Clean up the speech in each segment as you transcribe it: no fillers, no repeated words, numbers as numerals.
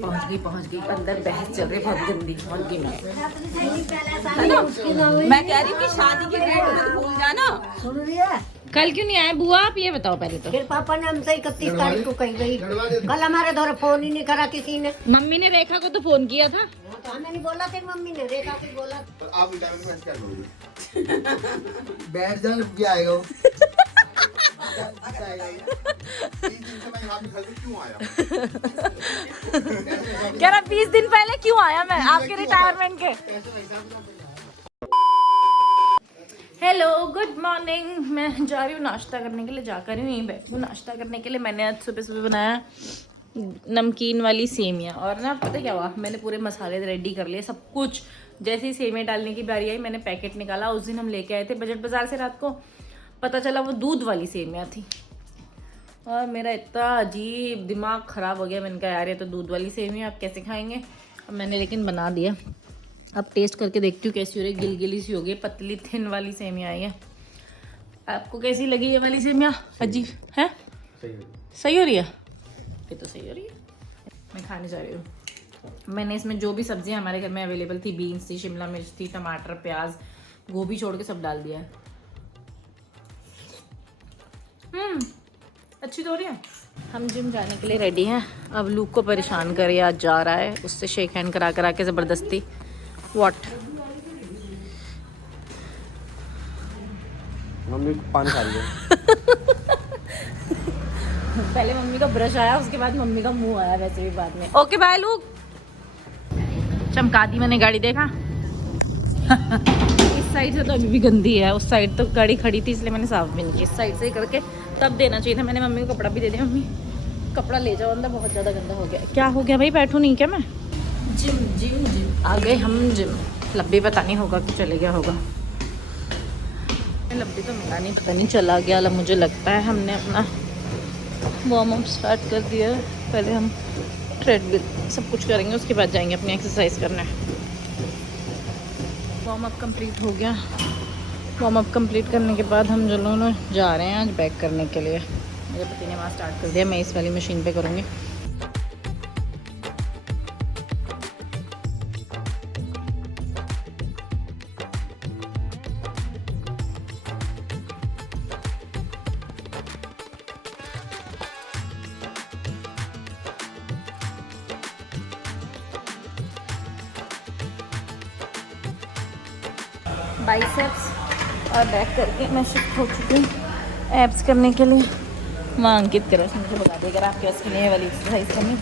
पहुंच गई अंदर बहस चल रही बहुत गंदी हॉल में। मैं कह रही हूँ कि शादी की डेट भूल जाना। सुन रही है? कल क्यों नहीं आए बुआ, आप ये बताओ पहले तो। फिर पापा ने हमसे 31 तारीख को कही गई, कल हमारे द्वारा फोन ही नहीं करा किसी ने। मम्मी ने रेखा को तो फोन किया था। तो हमें नहीं बोला था, मम्मी ने रेखा को बोला। आप क्या करोगे? बैठ जाने क्या आएगा वो? कह रहा 20 दिन पहले क्यों आया मैं आपके रिटायरमेंट के। हेलो गुड मॉर्निंग, मैं जा रही हूँ नाश्ता करने के लिए, जाकर ही यहीं बैठी हूँ नाश्ता करने के लिए। मैंने आज सुबह सुबह बनाया नमकीन वाली सेमियाँ, और ना पता क्या हुआ, मैंने पूरे मसाले रेडी कर लिए सब कुछ। जैसे ही सेमियाँ डालने की बारी आई मैंने पैकेट निकाला। उस दिन हम लेके आए थे बजट बाज़ार से, रात को पता चला वो दूध वाली सेमियाँ थी, और मेरा इतना अजीब दिमाग ख़राब हो गया। मैंने कहा यार ये तो दूध वाली सेमियाँ आप कैसे खाएंगे। अब मैंने लेकिन बना दिया। अब टेस्ट करके देखती हूँ कैसी हो रही। गिलगिली सी हो गई, पतली थिन वाली सेमियाँ आई है। आपको कैसी लगी ये वाली सेमियाँ? अजीब है? सही हो रही है? ये तो सही हो रही है। मैं खाने जा रही हूँ। मैंने इसमें जो भी सब्जियाँ हमारे घर में अवेलेबल थी, बीन्स थी, शिमला मिर्च थी, टमाटर, प्याज, गोभी छोड़ के सब डाल दिया है। अच्छी तो हो रही है। हम जिम जाने के लिए रेडी हैं। अब लूक को परेशान कर आज जा रहा है, उससे शेक हैंड करा करा के ज़बरदस्ती। व्हाट? मम्मी पानी खा रही है। पहले मम्मी का ब्रश आया, उसके बाद मम्मी का मुंह आया, वैसे भी बाद में। Okay bye look. चमका दी मैंने गाड़ी, देखा? इस साइड से तो अभी भी गंदी है, उस साइड तो गाड़ी खड़ी थी इसलिए मैंने साफ भी नहीं की। इस साइड से ही करके तब देना चाहिए था। मैंने मम्मी को कपड़ा भी दे दिया। मम्मी कपड़ा ले जाओ अंदर, बहुत ज़्यादा गंदा हो गया। क्या हो गया भाई, बैठूँ नहीं क्या मैं? जिम जिम जिम आ गए हम जिम। लब्बी पता नहीं होगा कि चले गया होगा। लब्बी तो मिला नहीं, पता नहीं चला गया। मुझे लगता है हमने अपना वार्म अप स्टार्ट कर दिया है। पहले हम ट्रेडमिल सब कुछ करेंगे, उसके बाद जाएंगे अपनी एक्सरसाइज करने। वार्म अप कंप्लीट हो गया। वार्म अप कंप्लीट करने के बाद हम दोनों जा रहे हैं आज बैक करने के लिए। मेरे पति ने वहाँ स्टार्ट कर दिया, मैं इस वाली मशीन पे करूँगी। बाइसेप्स और बैक करके मैं शिफ्ट हो चुकी हूँ एब्स करने के लिए। वहाँ अंकित कर मुझे बता देगा अगर आपके पास नहीं वाली एक्सरसाइज करनी,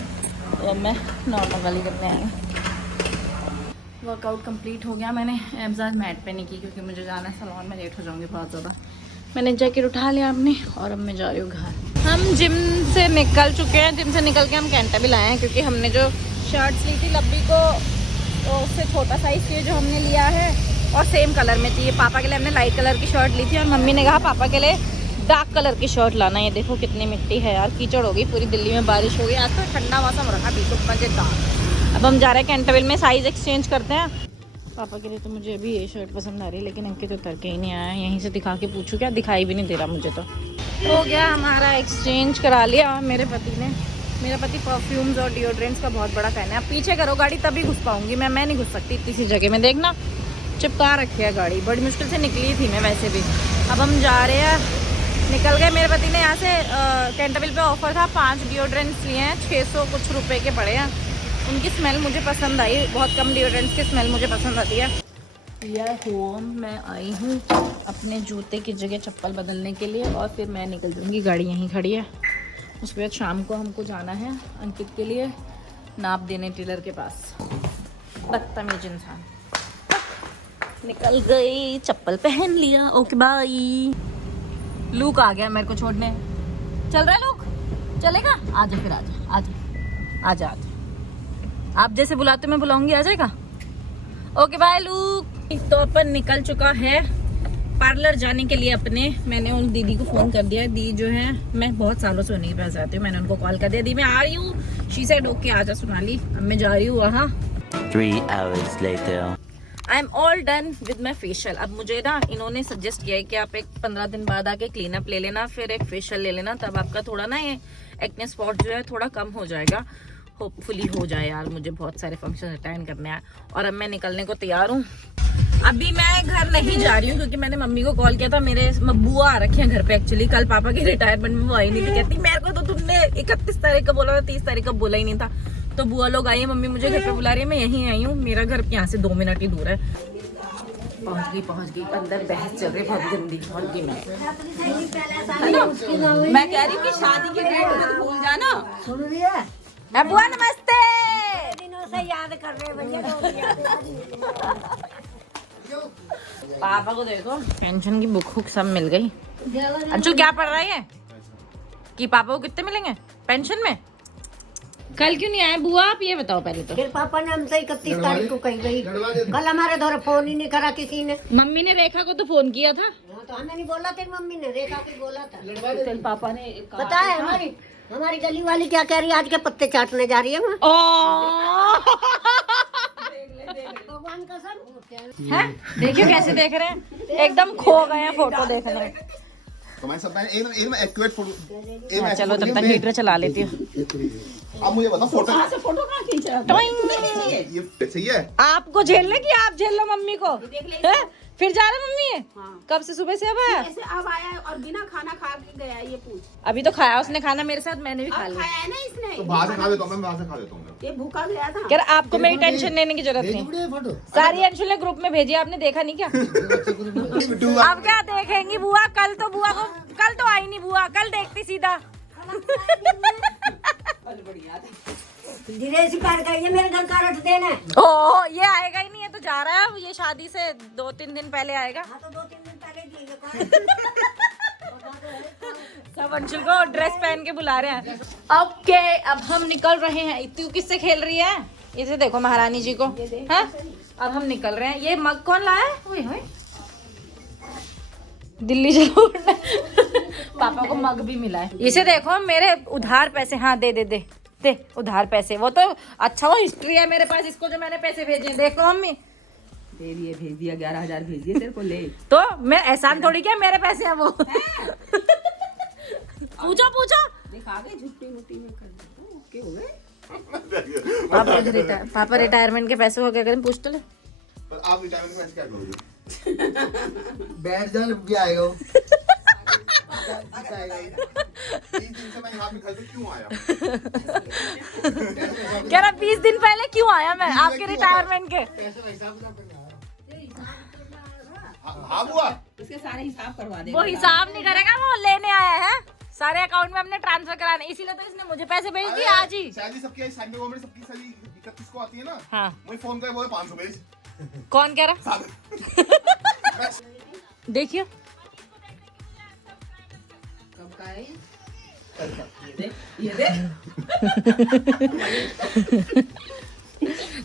तो अब मैं नॉर्मल वाली करने आई हूँ। वर्कआउट कंप्लीट हो गया। मैंने एब्स आज मैट पे नहीं की क्योंकि मुझे जाना है सलून में, लेट हो जाऊँगी बहुत ज़्यादा। मैंने जैकेट उठा लिया अपनी और अब मैं जा रही हूँ घर। हम जिम से निकल चुके हैं। जिम से निकल के हम कैंटाबिल आए हैं क्योंकि हमने जो शर्ट्स ली थी लब्बी को, तो उससे छोटा साइज़ की जो हमने लिया है और सेम कलर में थी। पापा के लिए हमने लाइट कलर की शर्ट ली थी और मम्मी ने कहा पापा के लिए डार्क कलर की शर्ट लाना। ये देखो कितनी मिट्टी है यार, कीचड़ हो गई पूरी दिल्ली में, बारिश हो गई। आज तो ठंडा मौसम रखा, बिल्कुल मजेदार। अब हम जा रहे हैं कैंटाबिल में, साइज़ एक्सचेंज करते हैं। पापा के लिए तो मुझे अभी ये शर्ट पसंद आ रही है, लेकिन अंकित उतर के ही नहीं आया। यहीं से दिखा के पूछूँ क्या? दिखाई भी नहीं दे रहा मुझे। तो हो गया हमारा एक्सचेंज, करा लिया मेरे पति ने। मेरा पति परफ्यूम्स और डिओड्रेंट्स का बहुत बड़ा फ़ैन है। अब पीछे करो गाड़ी तभी घुस पाऊँगी मैं नहीं घुस सकती इतनी सी जगह में। देखना चिपका रखी है गाड़ी, बड़ी मुश्किल से निकली थी मैं वैसे भी। अब हम जा रहे हैं, निकल गए। मेरे पति ने यहाँ से कैंटाबिल पे ऑफर था, 5 डिओड्रेंट्स लिए हैं, 600 कुछ रुपए के पड़े हैं। उनकी स्मेल मुझे पसंद आई, बहुत कम डिओड्रेंट्स की स्मेल मुझे पसंद आती है। यह होम मैं आई हूँ अपने जूते की जगह चप्पल बदलने के लिए, और फिर मैं निकल जाऊँगी। गाड़ी यहीं खड़ी है। उसके बाद शाम को हमको जाना है अंकित के लिए नाप देने टेलर के पास। बदतमीज इंसान। निकल गई, चप्पल पहन लिया। Okay bye. लूक आ गया मेरे को छोड़ने। चल रहा है लूक? चलेगा? आजा फिर, आजा आजा आजा आजा। आप जैसे बुलाते मैं बुलाऊंगी, आ जाएगा? Okay bye look. तो अपन निकल चुका है पार्लर जाने के लिए अपने। मैंने उन दीदी को फ़ोन कर दिया। दी जो है, मैं बहुत सालों से उन्हीं के पास जाती हूँ, मैंने उनको कॉल कर दिया, दी मैं आ रही हूँ। शी सेड ओके आजा सोनाली। अब मैं जा रही हूँ वहाँ। 3 hours later. I am all done with my facial. अब मुझे ना इन्होंने सजेस्ट किया है कि आप एक 15 दिन बाद आके क्लीन अप ले लेना, फिर एक फेशियल ले लेना, तब आपका थोड़ा ना ये एक्ने स्पॉट जो है थोड़ा कम हो जाएगा। होपफुली हो जाए यार, मुझे बहुत सारे फंक्शन अटेंड करने हैं और अब मैं निकलने को तैयार हूँ। अभी मैं घर नहीं जा रही हूँ क्योंकि मैंने मम्मी को कॉल किया था, मेरे बुआ आ रखे हैं घर पे एक्चुअली। कल पापा के रिटायरमेंट में वो आई नहीं थी, कहती मेरे को तो तुमने 31 तारीख का बोला था, 30 तारीख का बोला ही नहीं था। तो बुआ लोग आई है, मम्मी मुझे घर पे बुला रही है, मैं यहीं आई हूँ। मेरा घर यहाँ से 2 मिनट ही दूर है। पहुँच गई अंदर बहस चल रही बहुत गंदी। पहुँच गई मैं, मैं कह रही हूँ कि शादी के डेट मत भूल जाना। सुन रही है? बुआ नमस्ते। दिनों से याद कर रहे भैया। पापा को देखो पेंशन की बुक सब मिल गई। अंशु क्या पढ़ रहा है कि पापा को कितने मिलेंगे पेंशन में? कल क्यों नहीं आए बुआ, आप ये बताओ पहले तो। फिर पापा ने हमसे 31 तारीख को कही गई, कल हमारे द्वारा फोन ही नहीं करा किसी ने। मम्मी ने रेखा को तो फोन किया था। हाँ, तो हमें नहीं बोला, तेरी मम्मी ने रेखा को बोला था। कल पापा ने पता है हमारी गली वाली क्या कह रही है, आज के पत्ते चाटने जा रही है वहाँ। भगवान कसम है, देखियो कैसे देख रहे हैं, एकदम खो गए हैं फोटो देखने में। चलो तब तक हीटर चला लेती हूँ। अब मुझे बता फोटो कहाँ खींच रहा है? ये सही है। आपको झेलने की आप झेल लो मम्मी को। हैं? फिर जा रहा मम्मी है? हाँ। कब से सुबह से अब आया? ऐसे अब आया और बिना खाना खा के गया, ये पूछ। अभी तो खाया उसने खाना मेरे साथ, मैंने भी खा अब लिया। खाया है ना इसने, तो बाहर से खा लेता हूँ मैं, बाहर से खा लेता हूँ। ये भूखा गया था। यार आपको मेरी टेंशन लेने की जरूरत नहीं। फोटो सारी अंशु ने ग्रुप में भेजी, आपने देखा नहीं क्या? अब क्या देखेंगी बुआ, कल तो बुआ को, कल तो आई नहीं बुआ, कल देखती सीधा। धीरे से पार करिए, मेरे घर का रट देना। ओह ये आएगा ही नहीं है तो जा रहा है अब, ये शादी से 2-3 दिन पहले आएगा। हाँ तो 2-3 दिन पहले दिए। सब अंशुल को ड्रेस पहन के बुला रहे हैं। ओके अब हम निकल रहे हैं। तू किससे खेल रही है? इसे देखो महारानी जी को। हैं? अब हम निकल रहे हैं। ये मग कौन लाया है? ओए होए दिल्ली चलो। पापा को मग भी मिला है। इसे देखो मेरे उधार पैसे, हाँ दे दे दे दे उधार पैसे। वो तो अच्छा वो हिस्ट्री है मेरे पास, इसको जो मैंने पैसे भेजे देखो मम्मी। दे दिए, भेज दिया, 11,000 भेज दिए तेरे को, ले। तो मैं एहसान थोड़ी क्या, मेरे पैसे हैं वो। पूछो दिखा गए झुट्टी मुट्टी में कर देता हूँ, ओके हो गए। पापा रिटायरमेंट के पैसे को क्या करें, पूछ तो ले। पर आप रिटायरमेंट में क्या करोगे? बैठ जाने भी आएगा वो। 20 दिन से मैं यहाँ पे घर पे क्यों आया? कह रहा 20 दिन पहले क्यों आया मैं आपके रिटायरमेंट के? हाँ बुआ, इसके सारे हिसाब करवा दे। वो हिसाब नहीं करेगा, वो लेने आया है सारे अकाउंट में हमने ट्रांसफर कराने, इसीलिए तो इसने मुझे पैसे भेज दिए आज ही। सैलरी सबकी सेंट्रल गवर्नमेंट सबकी सैलरी 31 को आती है ना। हाँ मुझे फोन करे बोले 500 भेज। कौन कह रहा? देखियो कब का है ये दे।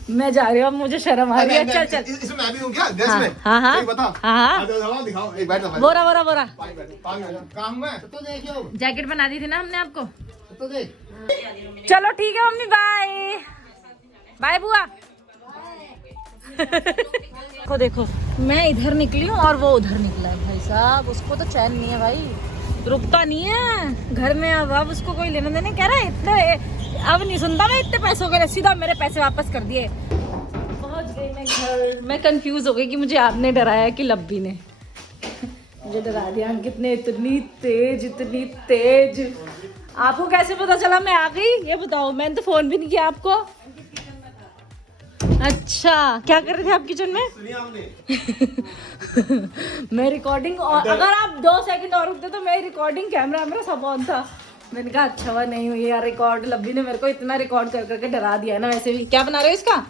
मैं जा रही हूँ, मुझे शर्म आ रही है। चल चल इसमें मैं भी हूँ क्या गैस में? हाँ हाँ बता। हाँ दिखाओ एक बैठ। बोरा काम में तो देखियो। जैकेट बना दी थी ना हमने आपको। तो देख। चलो ठीक है मम्मी, बाय बाय बुआ। देखो देखो मैं इधर निकली हूँ और वो उधर निकला है। भाई साहब उसको तो चैन नहीं है भाई, रुकता नहीं है घर में। अब उसको कोई लेने देने कह रहा है, इतने अब नहीं सुनता मैं, इतने पैसों के लिए सीधा मेरे पैसे वापस कर दिए। पहुंच गई मैं घर। मैं कंफ्यूज हो गई कि मुझे आपने डराया कि लब्बी ने मुझे डरा दिया। कितने इतनी तेज। आपको कैसे पता चला मैं आ गई ये बताओ? मैंने तो फोन भी नहीं किया आपको। अच्छा क्या कर रहे थे आप किचन में? मैं रिकॉर्डिंग, और अगर आप 2 सेकंड और रुकते तो मेरी रिकॉर्डिंग कैमरा सब ऑन था। मैंने कहा अच्छा हुआ नहीं हुई यार रिकॉर्ड। लब्बी ने मेरे को इतना रिकॉर्ड कर करके डरा दिया ना। वैसे भी क्या बना रहे हो इसका?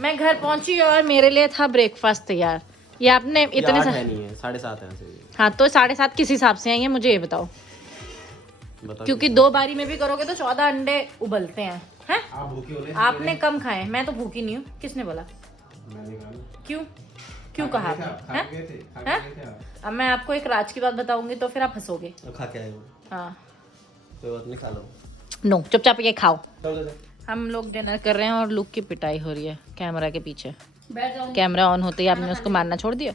मैं घर पहुंची और मेरे लिए था ब्रेकफास्ट तैयार। ये आपने इतने नहीं है, 7:30 है। हाँ तो 7:30 किस हिसाब से आएंगे मुझे ये बताओ? क्योंकि 2 बारी में भी करोगे तो 14 अंडे उबलते हैं। हैं? आपने कम खाए, मैं तो भूखी नहीं हूँ। किसने बोला? क्यों कहा आपने? अब मैं आपको एक राज की बात बताऊंगी तो फिर आप हंसोगे। खा के आए हो? हाँ कोई बात नहीं, खा लो। नो चुपचाप ये खाओ। हम लोग डिनर कर रहे हैं और लुक की पिटाई हो रही है कैमरा के पीछे। कैमरा ऑन होते ही आपने उसको मारना छोड़ दिया।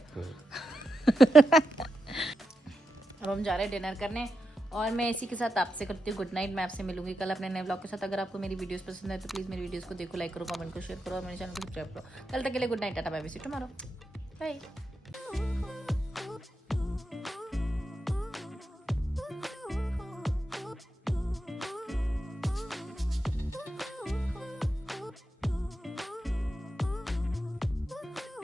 अब हम जा रहे हैं डिनर करने और मैं इसी के साथ आपसे करती हूँ गुड नाइट। मैं आपसे मिलूंगी कल अपने नए ब्लॉग के साथ। अगर आपको मेरी वीडियोस पसंद है तो प्लीज़ मेरी वीडियोस को देखो, लाइक करो, कमेंट करो, शेयर करो और मेरे चैनल को सब्सक्राइब करो। कल तक के लिए good night, tata bye bye, see you tomorrow, bye.